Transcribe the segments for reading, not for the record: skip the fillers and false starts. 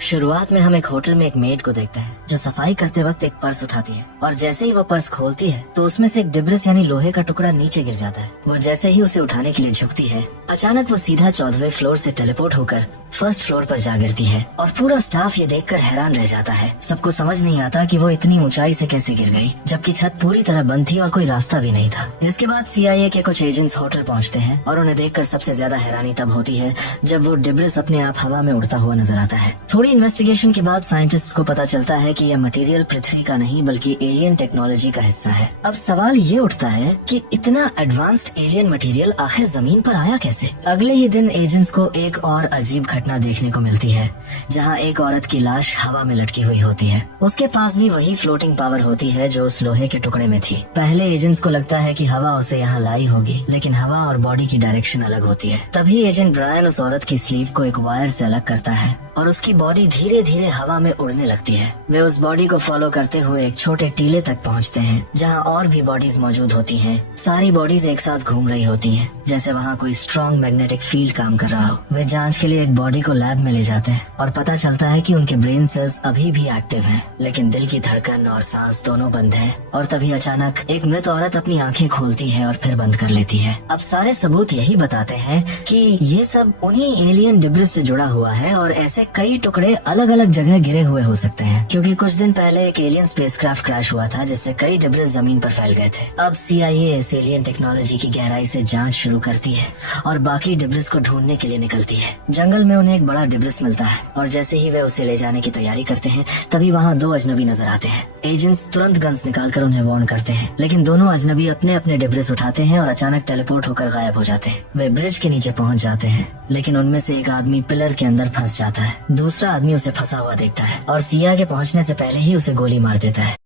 शुरुआत में हम एक होटल में एक मेड को देखते हैं जो सफाई करते वक्त एक पर्स उठाती है और जैसे ही वो पर्स खोलती है तो उसमें से एक डिब्रिस यानी लोहे का टुकड़ा नीचे गिर जाता है। वो जैसे ही उसे उठाने के लिए झुकती है, अचानक वो सीधा 14वें फ्लोर से टेलीपोर्ट होकर फर्स्ट फ्लोर पर जा गिरती है और पूरा स्टाफ ये देखकर हैरान रह जाता है। सबको समझ नहीं आता कि वो इतनी ऊंचाई से कैसे गिर गई, जबकि छत पूरी तरह बंद थी और कोई रास्ता भी नहीं था। इसके बाद CIA के कुछ एजेंट्स होटल पहुंचते हैं और उन्हें देखकर सबसे ज्यादा हैरानी तब होती है जब वो डिब्रिस अपने आप हवा में उड़ता हुआ नजर आता है। थोड़ी इन्वेस्टिगेशन के बाद साइंटिस्ट को पता चलता है कि यह मटेरियल पृथ्वी का नहीं बल्कि एलियन टेक्नोलॉजी का हिस्सा है। अब सवाल ये उठता है कि इतना एडवांस्ड एलियन मटेरियल आखिर जमीन पर आया कैसे। अगले ही दिन एजेंट्स को एक और अजीब घटना देखने को मिलती है, जहां एक औरत की लाश हवा में लटकी हुई होती है। उसके पास भी वही फ्लोटिंग पावर होती है जो उस लोहे के टुकड़े में थी। पहले एजेंट्स को लगता है कि हवा उसे यहाँ लाई होगी, लेकिन हवा और बॉडी की डायरेक्शन अलग होती है। तभी एजेंट ब्रायन उस औरत की स्लीव को एक वायर से अलग करता है और उसकी बॉडी धीरे धीरे हवा में उड़ने लगती है। वे उस बॉडी को फॉलो करते हुए एक छोटे टीले तक पहुंचते हैं जहां और भी बॉडीज मौजूद होती हैं। सारी बॉडीज एक साथ घूम रही होती हैं, जैसे वहां कोई स्ट्रॉन्ग मैग्नेटिक फील्ड काम कर रहा हो। वे जांच के लिए एक बॉडी को लैब में ले जाते हैं और पता चलता है कि उनके ब्रेन सेल्स अभी भी एक्टिव हैं, लेकिन दिल की धड़कन और सांस दोनों बंद है। और तभी अचानक एक मृत औरत अपनी आंखें खोलती है और फिर बंद कर लेती है। अब सारे सबूत यही बताते हैं कि ये सब उन्हीं एलियन डिब्रिस से जुड़ा हुआ है और ऐसे कई टुकड़े अलग अलग जगह गिरे हुए हो सकते हैं, क्योंकि कुछ दिन पहले एक एलियन स्पेसक्राफ्ट क्रैश हुआ था जिससे कई डिब्रिस जमीन पर फैल गए थे। अब CIA इस एलियन टेक्नोलॉजी की गहराई से जांच शुरू करती है और बाकी डिब्रिस को ढूंढने के लिए निकलती है। जंगल में उन्हें एक बड़ा डिब्रिस मिलता है और जैसे ही वे उसे ले जाने की तैयारी करते हैं तभी वहाँ 2 अजनबी नजर आते हैं। एजेंट्स तुरंत गन्स निकालकर उन्हें वार्न करते हैं, लेकिन दोनों अजनबी अपने अपने डिब्रिस उठाते हैं और अचानक टेलीपोर्ट होकर गायब हो जाते हैं। वे ब्रिज के नीचे पहुंच जाते हैं, लेकिन उनमें से एक आदमी पिलर के अंदर फंस जाता है। दूसरा आदमी उसे फंसा हुआ देखता है और CIA के पहुंचने से पहले ही उसे गोली मार देता है।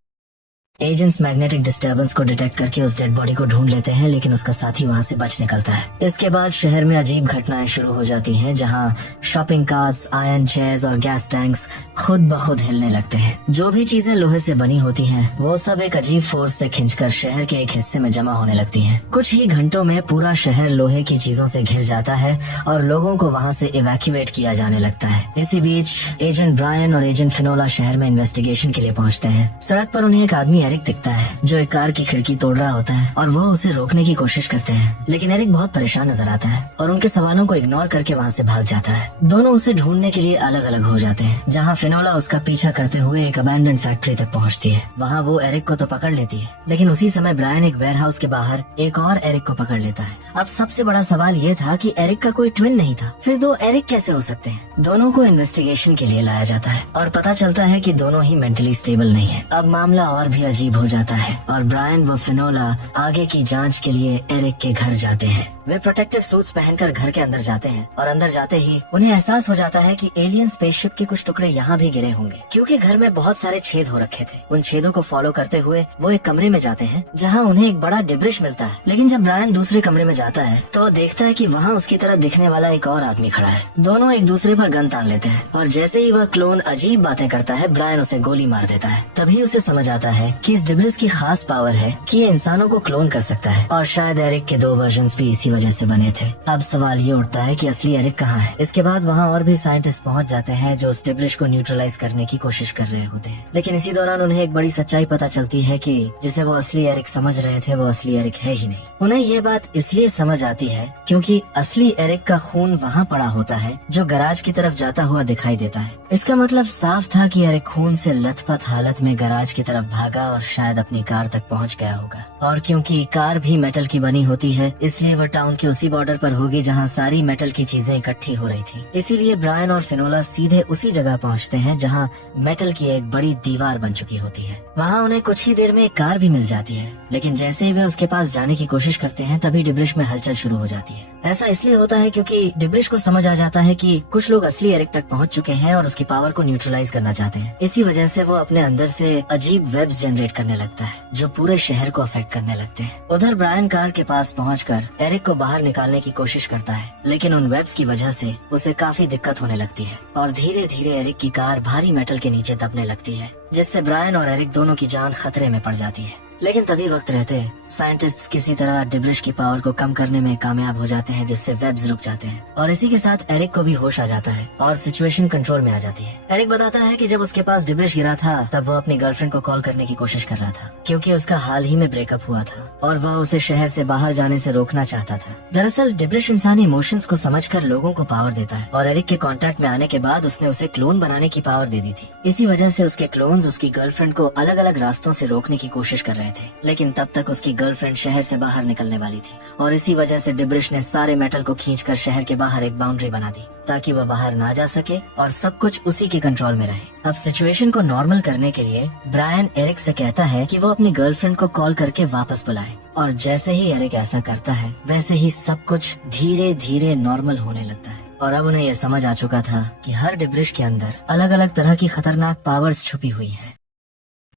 एजेंट्स मैग्नेटिक डिस्टर्बेंस को डिटेक्ट करके उस डेड बॉडी को ढूंढ लेते हैं, लेकिन उसका साथी वहां से बच निकलता है। इसके बाद शहर में अजीब घटनाएं शुरू हो जाती हैं, जहां शॉपिंग कार्ट्स, आयरन चेयर्स और गैस टैंक्स खुद ब खुद हिलने लगते हैं। जो भी चीजें लोहे से बनी होती हैं, वो सब एक अजीब फोर्स से खींचकर शहर के एक हिस्से में जमा होने लगती हैं। कुछ ही घंटों में पूरा शहर लोहे की चीजों से घिर जाता है और लोगों को वहाँ से इवैक्यूएट किया जाने लगता है। इसी बीच एजेंट ब्रायन और एजेंट फिनोला शहर में इन्वेस्टिगेशन के लिए पहुँचते हैं। सड़क पर उन्हें एक आदमी एरिक दिखता है जो एक कार की खिड़की तोड़ रहा होता है और वो उसे रोकने की कोशिश करते हैं, लेकिन एरिक बहुत परेशान नजर आता है और उनके सवालों को इग्नोर करके वहाँ से भाग जाता है। दोनों उसे ढूंढने के लिए अलग अलग हो जाते हैं, जहाँ फिनोला उसका पीछा करते हुए एक अबैंडन्ड फैक्ट्री तक पहुँचती है। वहाँ वो एरिक को तो पकड़ लेती है, लेकिन उसी समय ब्रायन एक वेयरहाउस के बाहर एक और एरिक को पकड़ लेता है। अब सबसे बड़ा सवाल ये था कि एरिक का कोई ट्विन नहीं था, फिर 2 एरिक कैसे हो सकते हैं। दोनों को इन्वेस्टिगेशन के लिए लाया जाता है और पता चलता है कि दोनों ही मेंटली स्टेबल नहीं है। अब मामला और भी अजीब हो जाता है और ब्रायन व फिनोला आगे की जांच के लिए एरिक के घर जाते हैं। वे प्रोटेक्टिव सूट्स पहनकर घर के अंदर जाते हैं और अंदर जाते ही उन्हें एहसास हो जाता है कि एलियन स्पेसशिप के कुछ टुकड़े यहाँ भी गिरे होंगे, क्योंकि घर में बहुत सारे छेद हो रखे थे। उन छेदों को फॉलो करते हुए वो एक कमरे में जाते हैं जहाँ उन्हें एक बड़ा डिब्रिश मिलता है। लेकिन जब ब्रायन दूसरे कमरे में जाता है तो वो देखता है कि वहाँ उसकी तरह दिखने वाला एक और आदमी खड़ा है। दोनों एक दूसरे पर गन तान लेते हैं और जैसे ही वह क्लोन अजीब बातें करता है, ब्रायन उसे गोली मार देता है। तभी उसे समझ आता है कि इस डिब्रिस की खास पावर है कि ये इंसानों को क्लोन कर सकता है और शायद एरिक के 2 वर्जन्स भी इसी वजह से बने थे। अब सवाल ये उठता है कि असली एरिक कहाँ है। इसके बाद वहाँ और भी साइंटिस्ट पहुँच जाते हैं जो उस डिब्रिश को न्यूट्रलाइज करने की कोशिश कर रहे होते हैं, लेकिन इसी दौरान उन्हें एक बड़ी सच्चाई पता चलती है कि जिसे वो असली एरिक समझ रहे थे वो असली एरिक है ही नहीं। उन्हें ये बात इसलिए समझ आती है क्योंकि असली एरिक का खून वहाँ पड़ा होता है जो गराज की तरफ जाता हुआ दिखाई देता है। इसका मतलब साफ था कि एरिक खून से लथपथ हालत में गराज की तरफ भागा और शायद अपनी कार तक पहुँच गया होगा। और क्योंकि कार भी मेटल की बनी होती है, इसलिए वह टाउन के उसी बॉर्डर पर होगी जहाँ सारी मेटल की चीजें इकट्ठी हो रही थी। इसीलिए ब्रायन और फिनोला सीधे उसी जगह पहुँचते हैं जहाँ मेटल की एक बड़ी दीवार बन चुकी होती है। वहाँ उन्हें कुछ ही देर में एक कार भी मिल जाती है, लेकिन जैसे ही वे उसके पास जाने की कोशिश करते हैं तभी डिब्रिश में हलचल शुरू हो जाती है। ऐसा इसलिए होता है क्योंकि डिब्रिश को समझ आ जाता है कि कुछ लोग असली एरिक तक पहुंच चुके हैं और उसकी पावर को न्यूट्रलाइज करना चाहते हैं। इसी वजह से वो अपने अंदर से अजीब वेब्स जनरेट करने लगता है जो पूरे शहर को अफेक्ट करने लगते हैं। उधर ब्रायन कार के पास पहुंचकर एरिक को बाहर निकालने की कोशिश करता है, लेकिन उन वेब्स की वजह से उसे काफी दिक्कत होने लगती है और धीरे धीरे एरिक की कार भारी मेटल के नीचे दबने लगती है, जिससे ब्रायन और एरिक दोनों की जान खतरे में पड़ जाती है। लेकिन तभी वक्त रहते साइंटिस्ट्स किसी तरह डिब्रिश की पावर को कम करने में कामयाब हो जाते हैं, जिससे वेब्स रुक जाते हैं और इसी के साथ एरिक को भी होश आ जाता है और सिचुएशन कंट्रोल में आ जाती है। एरिक बताता है कि जब उसके पास डिब्रिश गिरा था तब वो अपनी गर्लफ्रेंड को कॉल करने की कोशिश कर रहा था, क्योंकि उसका हाल ही में ब्रेकअप हुआ था और वह उसे शहर से बाहर जाने से रोकना चाहता था। दरअसल डिब्रिश इंसानी इमोशंस को समझकर लोगों को पावर देता है और एरिक के कांटेक्ट में आने के बाद उसने उसे क्लोन बनाने की पावर दे दी थी। इसी वजह से उसके क्लोन्स उसकी गर्लफ्रेंड को अलग अलग रास्तों से रोकने की कोशिश कर रहे थे, लेकिन तब तक उसकी गर्लफ्रेंड शहर से बाहर निकलने वाली थी और इसी वजह से डिब्रिश ने सारे मेटल को खींचकर शहर के बाहर एक बाउंड्री बना दी ताकि वह बाहर ना जा सके और सब कुछ उसी के कंट्रोल में रहे। अब सिचुएशन को नॉर्मल करने के लिए ब्रायन एरिक से कहता है कि वो अपनी गर्लफ्रेंड को कॉल करके वापस बुलाए और जैसे ही एरिक ऐसा करता है वैसे ही सब कुछ धीरे धीरे नॉर्मल होने लगता है और अब उन्हें यह समझ आ चुका था कि हर डिब्रिश के अंदर अलग अलग तरह की खतरनाक पावर्स छुपी हुई है।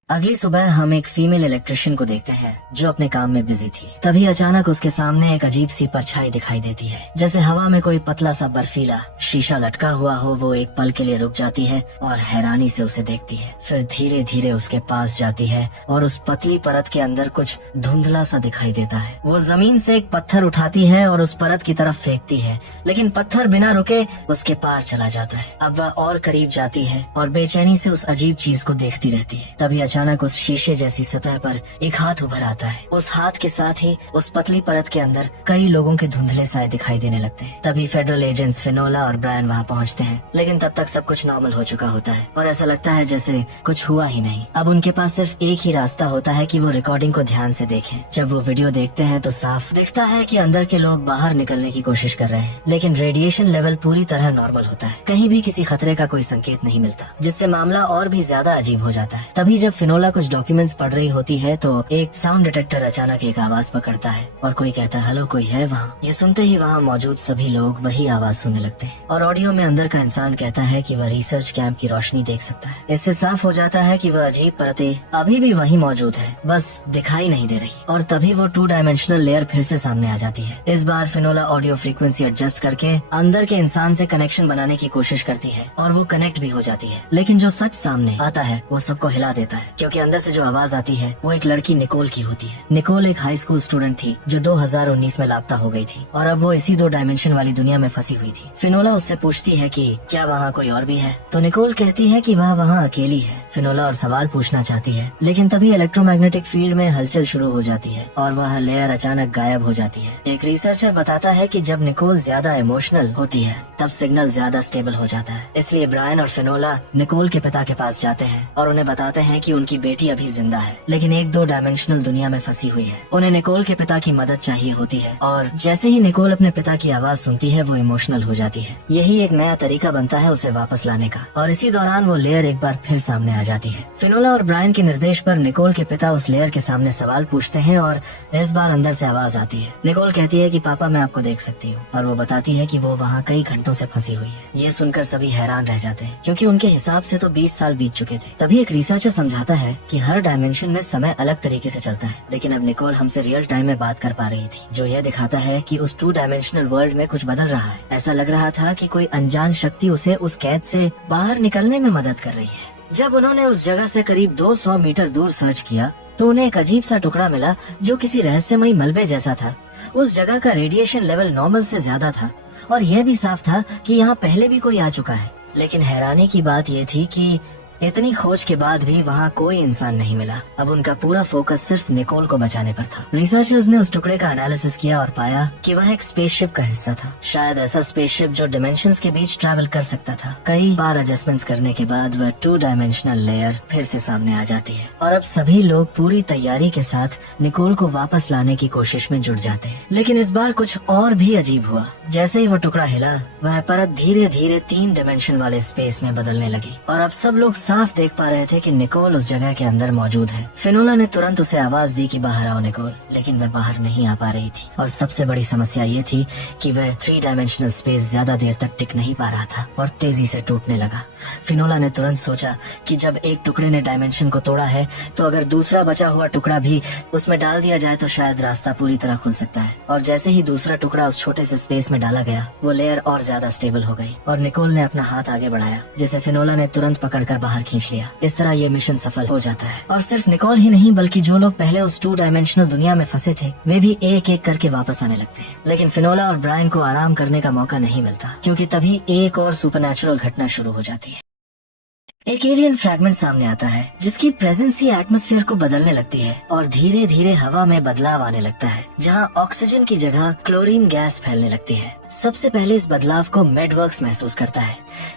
अगली सुबह हम एक फीमेल इलेक्ट्रिशियन को देखते हैं जो अपने काम में बिजी थी। तभी अचानक उसके सामने एक अजीब सी परछाई दिखाई देती है, जैसे हवा में कोई पतला सा बर्फीला शीशा लटका हुआ हो। वो एक पल के लिए रुक जाती है और हैरानी से उसे देखती है, फिर धीरे धीरे उसके पास जाती है और उस पतली परत के अंदर कुछ धुंधला सा दिखाई देता है। वो जमीन से एक पत्थर उठाती है और उस परत की तरफ फेंकती है, लेकिन पत्थर बिना रुके उसके पार चला जाता है। अब वह और करीब जाती है और बेचैनी से उस अजीब चीज को देखती रहती है। तभी अचानक उस शीशे जैसी सतह पर एक हाथ उभर आता है। उस हाथ के साथ ही उस पतली परत के अंदर कई लोगों के धुंधले साए दिखाई देने लगते हैं। तभी फेडरल एजेंट्स फिनोला और ब्रायन वहाँ पहुँचते हैं, लेकिन तब तक सब कुछ नॉर्मल हो चुका होता है और ऐसा लगता है जैसे कुछ हुआ ही नहीं। अब उनके पास सिर्फ एक ही रास्ता होता है कि वो रिकॉर्डिंग को ध्यान से देखें। जब वो वीडियो देखते हैं तो साफ दिखता है कि अंदर के लोग बाहर निकलने की कोशिश कर रहे हैं, लेकिन रेडिएशन लेवल पूरी तरह नॉर्मल होता है। कहीं भी किसी खतरे का कोई संकेत नहीं मिलता, जिससे मामला और भी ज्यादा अजीब हो जाता है। तभी जब फिनोला कुछ डॉक्यूमेंट्स पढ़ रही होती है तो एक साउंड डिटेक्टर अचानक एक आवाज पकड़ता है और कोई कहता है, हेलो, कोई है वहाँ? ये सुनते ही वहाँ मौजूद सभी लोग वही आवाज सुनने लगते हैं और ऑडियो में अंदर का इंसान कहता है कि वह रिसर्च कैंप की रोशनी देख सकता है। इससे साफ हो जाता है कि वह अजीब परतें अभी भी वही मौजूद है, बस दिखाई नहीं दे रही। और तभी वो 2 डायमेंशनल लेयर फिर से सामने आ जाती है। इस बार फिनोला ऑडियो फ्रीक्वेंसी एडजस्ट करके अंदर के इंसान से कनेक्शन बनाने की कोशिश करती है और वो कनेक्ट भी हो जाती है, लेकिन जो सच सामने आता है वो सबको हिला देता है, क्योंकि अंदर से जो आवाज आती है वो एक लड़की निकोल की होती है। निकोल एक हाई स्कूल स्टूडेंट थी जो 2019 में लापता हो गई थी और अब वो इसी 2 डायमेंशन वाली दुनिया में फंसी हुई थी। फिनोला उससे पूछती है कि क्या वहाँ कोई और भी है, तो निकोल कहती है कि वह वहाँ अकेली है। फिनोला और सवाल पूछना चाहती है, लेकिन तभी इलेक्ट्रोमैग्नेटिक फील्ड में हलचल शुरू हो जाती है और वह लेयर अचानक गायब हो जाती है। एक रिसर्चर बताता है कि जब निकोल ज्यादा इमोशनल होती है तब सिग्नल ज्यादा स्टेबल हो जाता है। इसलिए ब्रायन और फिनोला निकोल के पिता के पास जाते हैं और उन्हें बताते हैं कि उनकी बेटी अभी जिंदा है, लेकिन एक 2 डायमेंशनल दुनिया में फंसी हुई है। उन्हें निकोल के पिता की मदद चाहिए होती है और जैसे ही निकोल अपने पिता की आवाज सुनती है वो इमोशनल हो जाती है। यही एक नया तरीका बनता है उसे वापस लाने का और इसी दौरान वो लेयर एक बार फिर सामने आ जाती है। फिनोला और ब्रायन के निर्देश पर निकोल के पिता उस लेयर के सामने सवाल पूछते हैं और इस बार अंदर से आवाज आती है। निकोल कहती है कि पापा, मैं आपको देख सकती हूँ, और वो बताती है कि वो वहाँ कई घंटों से फंसी हुई है। ये सुनकर सभी हैरान रह जाते हैं, क्योंकि उनके हिसाब से तो 20 साल बीत चुके थे। तभी एक रिसर्चर समझाता है कि हर डायमेंशन में समय अलग तरीके से चलता है, लेकिन अब निकोल हमसे रियल टाइम में बात कर पा रही थी, जो यह दिखाता है कि उस 2 डायमेंशनल वर्ल्ड में कुछ बदल रहा है। ऐसा लग रहा था कि कोई अनजान शक्ति उसे उस कैद से बाहर निकलने में मदद कर रही है। जब उन्होंने उस जगह से करीब 200 मीटर दूर सर्च किया तो उन्हें एक अजीब सा टुकड़ा मिला जो किसी रहस्यमयी मलबे जैसा था। उस जगह का रेडिएशन लेवल नॉर्मल से ज्यादा था और यह भी साफ था कि यहाँ पहले भी कोई आ चुका है। लेकिन हैरानी की बात यह थी कि इतनी खोज के बाद भी वहाँ कोई इंसान नहीं मिला। अब उनका पूरा फोकस सिर्फ निकोल को बचाने पर था। रिसर्चर्स ने उस टुकड़े का एनालिसिस किया और पाया कि वह एक स्पेसशिप का हिस्सा था, शायद ऐसा स्पेसशिप जो डिमेंशंस के बीच ट्रैवल कर सकता था। कई बार एडजस्टमेंट्स करने के बाद वह 2 डायमेंशनल लेयर फिर से सामने आ जाती है और अब सभी लोग पूरी तैयारी के साथ निकोल को वापस लाने की कोशिश में जुट जाते हैं। लेकिन इस बार कुछ और भी अजीब हुआ। जैसे ही वो टुकड़ा हिला, वह परत धीरे धीरे 3 डायमेंशन वाले स्पेस में बदलने लगी और अब सब लोग साफ देख पा रहे थे कि निकोल उस जगह के अंदर मौजूद है। फिनोला ने तुरंत उसे आवाज दी कि बाहर आओ निकोल, लेकिन वह बाहर नहीं आ पा रही थी और सबसे बड़ी समस्या ये थी कि वह 3 डायमेंशनल स्पेस ज्यादा देर तक टिक नहीं पा रहा था और तेजी से टूटने लगा। फिनोला ने तुरंत सोचा कि जब एक टुकड़े ने डायमेंशन को तोड़ा है तो अगर दूसरा बचा हुआ टुकड़ा भी उसमें डाल दिया जाए तो शायद रास्ता पूरी तरह खुल सकता है। और जैसे ही दूसरा टुकड़ा उस छोटे से स्पेस में डाला गया, वो लेयर और ज्यादा स्टेबल हो गई और निकोल ने अपना हाथ आगे बढ़ाया, जिसे फिनोला ने तुरंत पकड़कर बाहर बाहर खींच लिया। इस तरह ये मिशन सफल हो जाता है और सिर्फ निकोल ही नहीं बल्कि जो लोग पहले उस 2 डायमेंशनल दुनिया में फंसे थे वे भी एक एक करके वापस आने लगते हैं। लेकिन फिनोला और ब्रायन को आराम करने का मौका नहीं मिलता क्योंकि तभी एक और सुपरनैचुरल घटना शुरू हो जाती है। एक एलियन फ्रैगमेंट सामने आता है जिसकी प्रेजेंस ही एटमॉस्फेयर को बदलने लगती है और धीरे धीरे हवा में बदलाव आने लगता है जहां ऑक्सीजन की जगह क्लोरीन गैस फैलने लगती है। सबसे पहले इस बदलाव को मैडवर्क्स महसूस करता है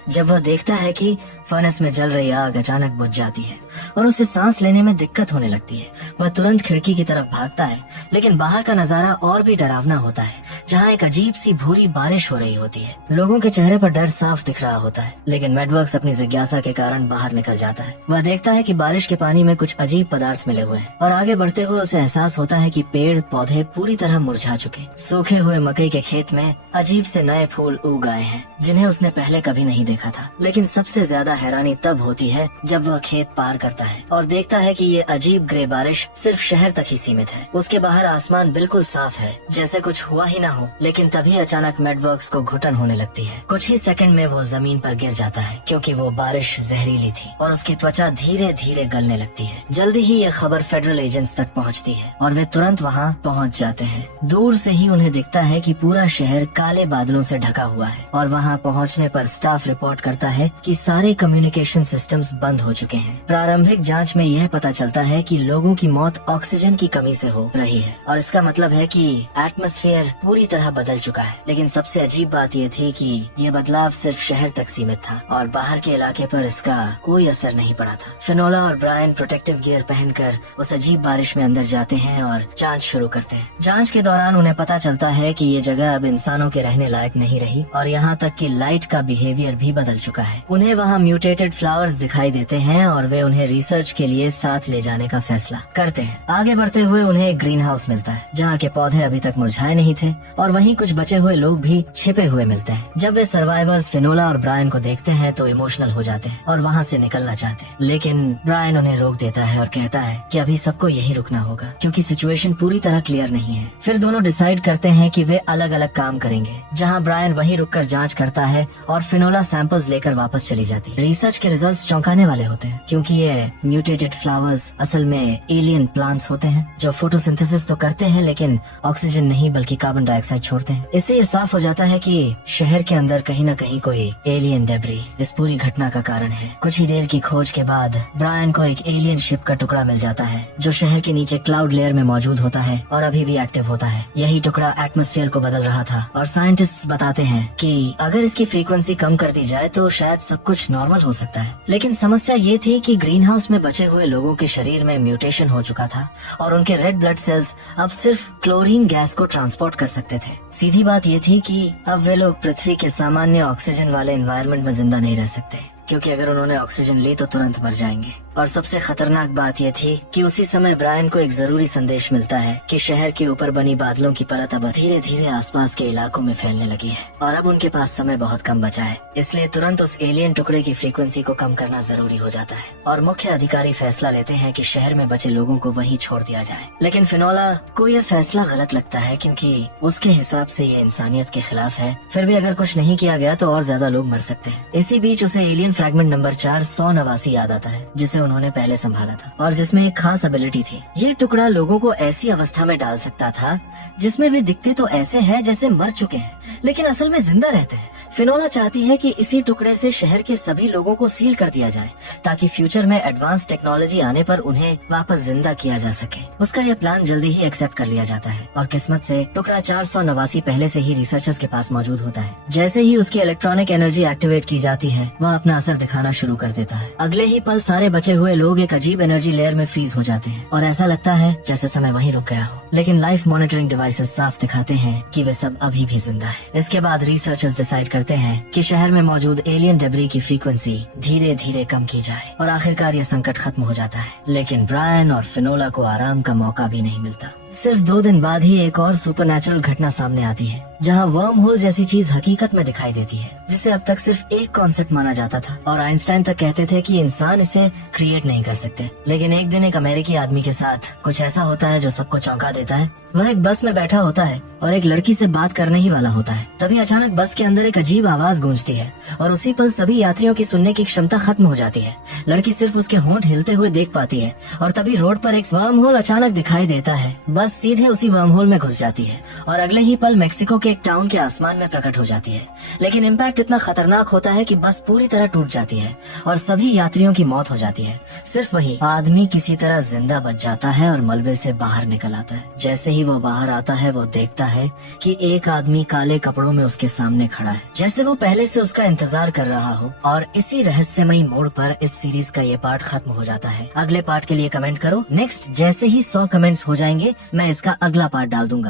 जब वह देखता है कि फर्नेस में जल रही आग अचानक बुझ जाती है और उसे सांस लेने में दिक्कत होने लगती है। वह तुरंत खिड़की की तरफ भागता है लेकिन बाहर का नजारा और भी डरावना होता है जहाँ एक अजीब सी भूरी बारिश हो रही होती है। लोगों के चेहरे पर डर साफ दिख रहा होता है लेकिन मैडवर्क्स अपनी जिज्ञासा के कारण बाहर निकल जाता है। वह देखता है कि बारिश के पानी में कुछ अजीब पदार्थ मिले हुए हैं और आगे बढ़ते हुए उसे एहसास होता है कि पेड़ पौधे पूरी तरह मुरझा चुके। सूखे हुए मकई के खेत में अजीब से नए फूल उग आए हैं जिन्हें उसने पहले कभी नहीं देखा था। लेकिन सबसे ज्यादा हैरानी तब होती है जब वह खेत पार करता है और देखता है कि ये अजीब ग्रे बारिश सिर्फ शहर तक ही सीमित है। उसके बाहर आसमान बिल्कुल साफ है जैसे कुछ हुआ ही ना हो। लेकिन तभी अचानक मैडवर्क्स को घुटन होने लगती है। कुछ ही सेकंड में वो जमीन पर गिर जाता है क्योंकि वो बारिश जहरीली थी और उसकी त्वचा धीरे धीरे गलने लगती है। जल्दी ही ये खबर फेडरल एजेंट्स तक पहुंचती है और वे तुरंत वहां पहुंच जाते हैं। दूर से ही उन्हें दिखता है कि पूरा शहर काले बादलों से ढका हुआ है और वहां पहुंचने पर स्टाफ रिपोर्ट करता है कि सारे कम्युनिकेशन सिस्टम्स बंद हो चुके हैं। प्रारंभिक जांच में यह पता चलता है कि लोगों की मौत ऑक्सीजन की कमी से हो रही है और इसका मतलब है कि एटमॉस्फेयर पूरी तरह बदल चुका है। लेकिन सबसे अजीब बात यह थी कि यह बदलाव सिर्फ शहर तक सीमित था और बाहर के इलाके पर इसका कोई असर नहीं पड़ा था। फिनोला और ब्रायन प्रोटेक्टिव गियर पहनकर उस अजीब बारिश में अंदर जाते हैं और जांच शुरू करते हैं। जांच के दौरान उन्हें पता चलता है कि ये जगह अब इंसानों के रहने लायक नहीं रही और यहाँ तक कि लाइट का बिहेवियर भी बदल चुका है। उन्हें वहाँ म्यूटेटेड फ्लावर्स दिखाई देते हैं और वे उन्हें रिसर्च के लिए साथ ले जाने का फैसला करते हैं। आगे बढ़ते हुए उन्हें एक ग्रीन हाउस मिलता है जहाँ के पौधे अभी तक मुरझाए नहीं थे और वहीं कुछ बचे हुए लोग भी छिपे हुए मिलते हैं। जब वे सर्वाइवर्स फिनोला और ब्रायन को देखते हैं तो इमोशनल हो जाते हैं और वहाँ से निकलना चाहते हैं। लेकिन ब्रायन उन्हें रोक देता है और कहता है कि अभी सबको यही रुकना होगा क्योंकि सिचुएशन पूरी तरह क्लियर नहीं है। फिर दोनों डिसाइड करते हैं कि वे अलग अलग काम करेंगे। जहाँ ब्रायन वहीं रुककर जांच करता है और फिनोला सैंपल्स लेकर वापस चली जाती है। रिसर्च के रिजल्ट्स चौंकाने वाले होते हैं क्योंकि ये म्यूटेटेड फ्लावर्स असल में एलियन प्लांट्स होते हैं जो फोटोसिंथेसिस तो करते हैं लेकिन ऑक्सीजन नहीं बल्कि कार्बन डाइऑक्साइड छोड़ते हैं। इससे ये साफ हो जाता है कि शहर के अंदर कहीं न कहीं कोई एलियन डेब्री इस पूरी घटना का कारण है। कुछ ही देर की खोज के बाद ब्रायन को एक एलियन शिप का टुकड़ा मिल जाता है जो शहर के नीचे क्लाउड लेयर में मौजूद होता है और अभी भी एक्टिव होता है। यही टुकड़ा एटमॉस्फेयर को बदल रहा था और साइंटिस्ट्स बताते हैं कि अगर इसकी फ्रीक्वेंसी कम कर दी जाए तो शायद सब कुछ नॉर्मल हो सकता है। लेकिन समस्या ये थी कि ग्रीन हाउस में बचे हुए लोगों के शरीर में म्यूटेशन हो चुका था और उनके रेड ब्लड सेल्स अब सिर्फ क्लोरीन गैस को ट्रांसपोर्ट कर सकते थे। सीधी बात ये थी कि अब वे लोग पृथ्वी के सामान्य ऑक्सीजन वाले एनवायरनमेंट में जिंदा नहीं रह सकते क्योंकि अगर उन्होंने ऑक्सीजन ली तो तुरंत मर जाएंगे। और सबसे खतरनाक बात यह थी कि उसी समय ब्रायन को एक जरूरी संदेश मिलता है कि शहर के ऊपर बनी बादलों की परत अब धीरे धीरे आसपास के इलाकों में फैलने लगी है और अब उनके पास समय बहुत कम बचा है। इसलिए तुरंत उस एलियन टुकड़े की फ्रीक्वेंसी को कम करना जरूरी हो जाता है और मुख्य अधिकारी फैसला लेते हैं कि शहर में बचे लोगों को वहीं छोड़ दिया जाए। लेकिन फिनोला को यह फैसला गलत लगता है क्योंकि उसके हिसाब से ये इंसानियत के खिलाफ है। फिर भी अगर कुछ नहीं किया गया तो और ज्यादा लोग मर सकते हैं। इसी बीच उसे एलियन फ्रैगमेंट नंबर 489 याद आता है जिसे उन्होंने पहले संभाला था और जिसमें एक खास एबिलिटी थी। ये टुकड़ा लोगों को ऐसी अवस्था में डाल सकता था जिसमें वे दिखते तो ऐसे हैं जैसे मर चुके हैं लेकिन असल में जिंदा रहते हैं। फिनोला चाहती है कि इसी टुकड़े से शहर के सभी लोगों को सील कर दिया जाए ताकि फ्यूचर में एडवांस टेक्नोलॉजी आने पर उन्हें वापस जिंदा किया जा सके। उसका यह प्लान जल्दी ही एक्सेप्ट कर लिया जाता है और किस्मत से टुकड़ा 489 पहले से ही रिसर्चर्स के पास मौजूद होता है। जैसे ही उसकी इलेक्ट्रॉनिक एनर्जी एक्टिवेट की जाती है वह अपना असर दिखाना शुरू कर देता है। अगले ही पल सारे बचे हुए लोग एक अजीब एनर्जी लेयर में फ्रीज हो जाते हैं और ऐसा लगता है जैसे समय वहीं रुक गया हो। लेकिन लाइफ मॉनिटरिंग डिवाइसेस साफ दिखाते हैं कि वे सब अभी भी जिंदा है। इसके बाद रिसर्चर्स डिसाइड करते हैं कि शहर में मौजूद एलियन डेब्री की फ्रीक्वेंसी धीरे धीरे कम की जाए और आखिरकार यह संकट खत्म हो जाता है। लेकिन ब्रायन और फिनोला को आराम का मौका भी नहीं मिलता। सिर्फ 2 दिन बाद ही एक और सुपरनैचुरल घटना सामने आती है। जहाँ वर्म होल जैसी चीज हकीकत में दिखाई देती है, जिसे अब तक सिर्फ एक कॉन्सेप्ट माना जाता था और आइंस्टाइन तक कहते थे कि इंसान इसे क्रिएट नहीं कर सकते। लेकिन एक दिन एक अमेरिकी आदमी के साथ कुछ ऐसा होता है जो सबको चौंका देता है। वह एक बस में बैठा होता है और एक लड़की से बात करने ही वाला होता है। तभी अचानक बस के अंदर एक अजीब आवाज गूंजती है और उसी पल सभी यात्रियों की सुनने की क्षमता खत्म हो जाती है। लड़की सिर्फ उसके होंठ हिलते हुए देख पाती है और तभी रोड पर एक वर्म होल अचानक दिखाई देता है। बस सीधे उसी वर्म होल में घुस जाती है और अगले ही पल मेक्सिको के एक टाउन के आसमान में प्रकट हो जाती है। लेकिन इम्पैक्ट इतना खतरनाक होता है कि बस पूरी तरह टूट जाती है और सभी यात्रियों की मौत हो जाती है। सिर्फ वही आदमी किसी तरह जिंदा बच जाता है और मलबे से बाहर निकल आता है। जैसे ही वो बाहर आता है वो देखता है कि एक आदमी काले कपड़ों में उसके सामने खड़ा है, जैसे वो पहले से उसका इंतजार कर रहा हो। और इसी रहस्यमयी मोड़ पर इस सीरीज का ये पार्ट खत्म हो जाता है। अगले पार्ट के लिए कमेंट करो। नेक्स्ट जैसे ही 100 कमेंट्स हो जाएंगे मैं इसका अगला पार्ट डाल दूंगा।